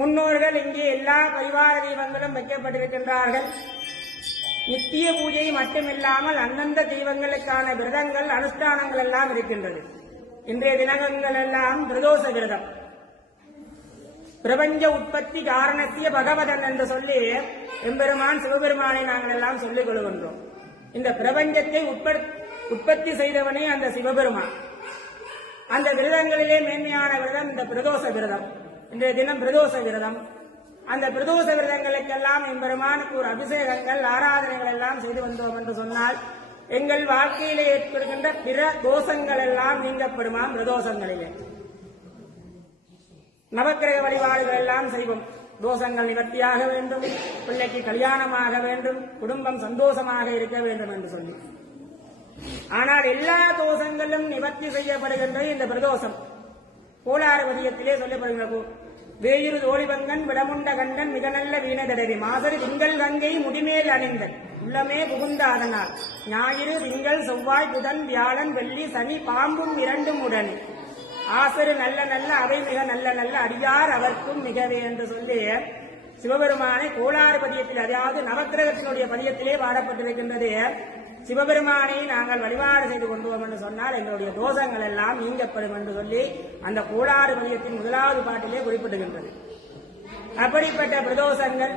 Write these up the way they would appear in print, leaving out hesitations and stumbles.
முன்னோர்கள் இங்கே எல்லா பரிவார தெய்வங்களும் வைக்கப்பட்டிருக்கின்றார்கள். நித்திய பூஜை மட்டுமில்லாமல் அந்தந்த தெய்வங்களுக்கான விரதங்கள் அனுஷ்டானங்கள் எல்லாம் இருக்கின்றது. இன்றைய தினங்கள் எல்லாம் பிரதோஷ விரதம். பிரபஞ்ச உற்பத்தி காரணத்திய பகவதன் என்று சொல்லி எம்பெருமான் சிவபெருமானை நாங்கள் எல்லாம் சொல்லிக் கொள்கின்றோம். இந்த பிரபஞ்சத்தை உற்பத்தி செய்தவனே அந்த சிவபெருமான். அந்த விரதங்களிலே மேன்மையான விரதம் இந்த பிரதோஷ விரதம். இன்றைய தினம் பிரதோஷ விரதம். அந்த பிரதோஷ விரதங்களுக்கெல்லாம் எம்பெருமானுக்கு ஒரு அபிஷேகங்கள் ஆராதனைகள் எல்லாம் செய்து வந்தோம் என்று சொன்னால் எங்கள் வாழ்க்கையிலே ஏற்படுகின்ற பிற தோஷங்கள் எல்லாம் நீங்கப்படுமாம். பிரதோஷங்களிலே நவக்கிரக வழிபாடுகள் எல்லாம் செய்வோம். தோஷங்கள் நிவர்த்தியாக வேண்டும், பிள்ளைக்கு கல்யாணமாக வேண்டும், குடும்பம் சந்தோஷமாக இருக்க வேண்டும் என்று சொல்லி. ஆனால் எல்லா தோஷங்களும் நிவர்த்தி செய்யப்படுகின்றது இந்த பிரதோஷம். கோளாறு பதியத்திலே சொல்லப்படுகிறது. வேயுறு தோழிபங்கன் விடமுண்ட கண்டன் மிக நல்ல வீணதடவி மாசரு திங்கள் கங்கை முடிமேல் அணிந்தன் உள்ளமே புகுந்த அதனால் ஞாயிறு திங்கள் செவ்வாய் புதன் வியாழன் வெள்ளி சனி பாம்பும் இரண்டும் உடனே ஆசரு நல்ல நல்ல அவை மிக நல்ல நல்ல அடியார் அவர்க்கும் மிகவே என்று சொல்லி சிவபெருமானை கோளாறு பதியத்தில், அதாவது நவக்கிரகத்தினுடைய பதியத்திலே பாடப்பட்டிருக்கின்றது. சிவபெருமானை நாங்கள் வழிபாடு செய்து கொண்டோம் என்று சொன்னால் எங்களுடைய தோஷங்கள் எல்லாம் நீங்கப்படும் என்று சொல்லி அந்த கோளாறு பதியத்தின் முதலாவது பாட்டிலே குறிப்பிடுகின்றது. அப்படிப்பட்ட பிரதோஷங்கள்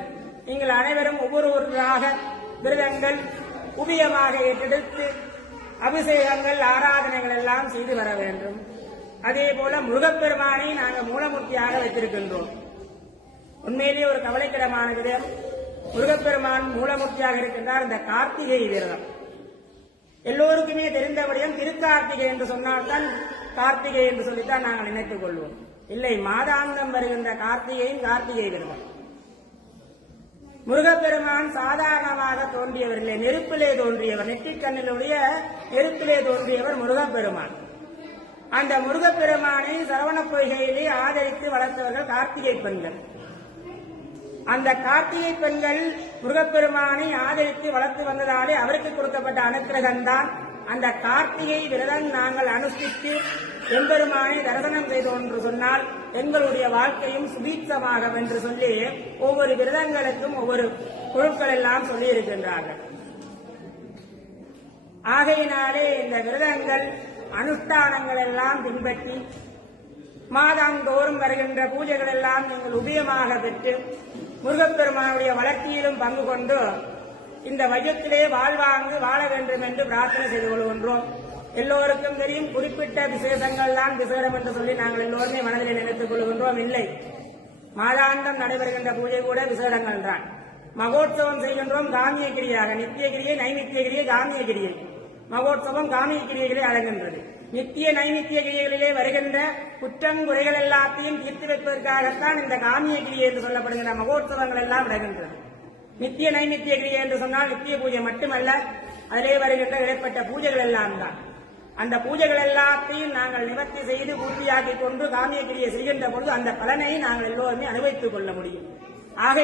நீங்கள் அனைவரும் ஒவ்வொருவராக விரதங்கள் உபியமாக ஏற்றெடுத்து அபிஷேகங்கள் ஆராதனைகள் எல்லாம் செய்து வர வேண்டும். அதே போல முருகப்பெருமானை நாங்கள் மூலமூர்த்தியாக வைத்திருக்கின்றோம். உண்மையிலேயே ஒரு கவலைக்கிடமான விதம், முருகப்பெருமான் மூலமூர்த்தியாக இருக்கின்றார். இந்த கார்த்திகை விரதம் எல்லோருக்குமே தெரிந்தபடியும் திருக்கார்த்திகை என்று சொன்னால்தான் கார்த்திகை என்று சொல்லித்தான் நாங்கள் நினைத்துக் கொள்வோம். இல்லை, மாதாந்தம் வருகின்ற கார்த்திகையும் கார்த்திகை விரதம். முருகப்பெருமான் சாதாரணமாக தோன்றியவர் இல்லை, நெருப்பிலே தோன்றியவர். நெற்றிக்கண்ணிலுடைய நெருப்பிலே தோன்றியவர் முருகப்பெருமான். அந்த முருகப்பெருமானை சரவண பொய்கையிலே ஆதரித்து வளர்த்தவர்கள் கார்த்திகை பெண்கள். அந்த கார்த்திகை பெண்கள் முருகப்பெருமானை ஆதரித்து வளர்த்து வந்ததாலே அவருக்கு கொடுக்கப்பட்ட அனுக்கிரகம்தான் அந்த கார்த்திகை விரதம். நாங்கள் அனுஷ்டித்து எம்பெருமானை தரிசனம் செய்தோம் என்று சொன்னால் எங்களுடைய வாழ்க்கையும் சுபீட்சமாகும் என்று சொல்லி ஒவ்வொரு விரதங்களுக்கும் ஒவ்வொரு குழுக்கள் எல்லாம் சொல்லியிருக்கின்றார்கள். ஆகையினாலே இந்த விரதங்கள் அனுஷ்டானங்கள் எல்லாம் பின்பற்றி மாதந்தோறும் வருகின்ற பூஜைகள் எல்லாம் நீங்கள் உபயமாக பெற்று முருகப்பெருமானுடைய வளர்ச்சியிலும் பங்கு கொண்டு இந்த வையத்திலே வாழ்வாங்கு வாழ வேண்டும் என்று பிரார்த்தனை செய்து கொள்கின்றோம். எல்லோருக்கும் தெரியும், குறிப்பிட்ட விசேஷங்கள் தான் விசேஷம் என்று சொல்லி நாங்கள் எல்லோருமே மனதில் நினைத்துக் கொள்கின்றோம். இல்லை, மாதாந்தம் நடைபெறுகின்ற பூஜை கூட விசேஷங்கள் தான். மகோத்சவம் செய்கின்றோம் காமிய கிரியாக. நித்திய கிரியை, நைமித்திய கிரியை, காமிய கிரியை. மகோத்சவம் காமிய கிரியைகளை அடங்குகின்றது. நித்திய நைமித்திய கிரியைகளிலே வருகின்ற குற்றங்குறைகள் எல்லாத்தையும் தீர்த்து வைப்பதற்காகத்தான் இந்த காமிய கிரியை என்று சொல்லப்படுகின்ற மகோத்சவங்கள் எல்லாம் அடங்குகின்றது. நித்திய நைமித்திய கிரியை என்று சொன்னால் நித்திய பூஜை மட்டுமல்ல, அதிலே வருகின்ற இடைப்பட்ட பூஜைகள் எல்லாம் தான். அந்த பூஜைகள் எல்லாத்தையும் நாங்கள் நிவர்த்தி செய்து பூர்த்தியாக்கிக் கொண்டு காமிய கிரியை செய்கின்ற பொழுது அந்த பலனை நாங்கள் எல்லோருமே அனுபவித்துக் கொள்ள முடியும். ஆக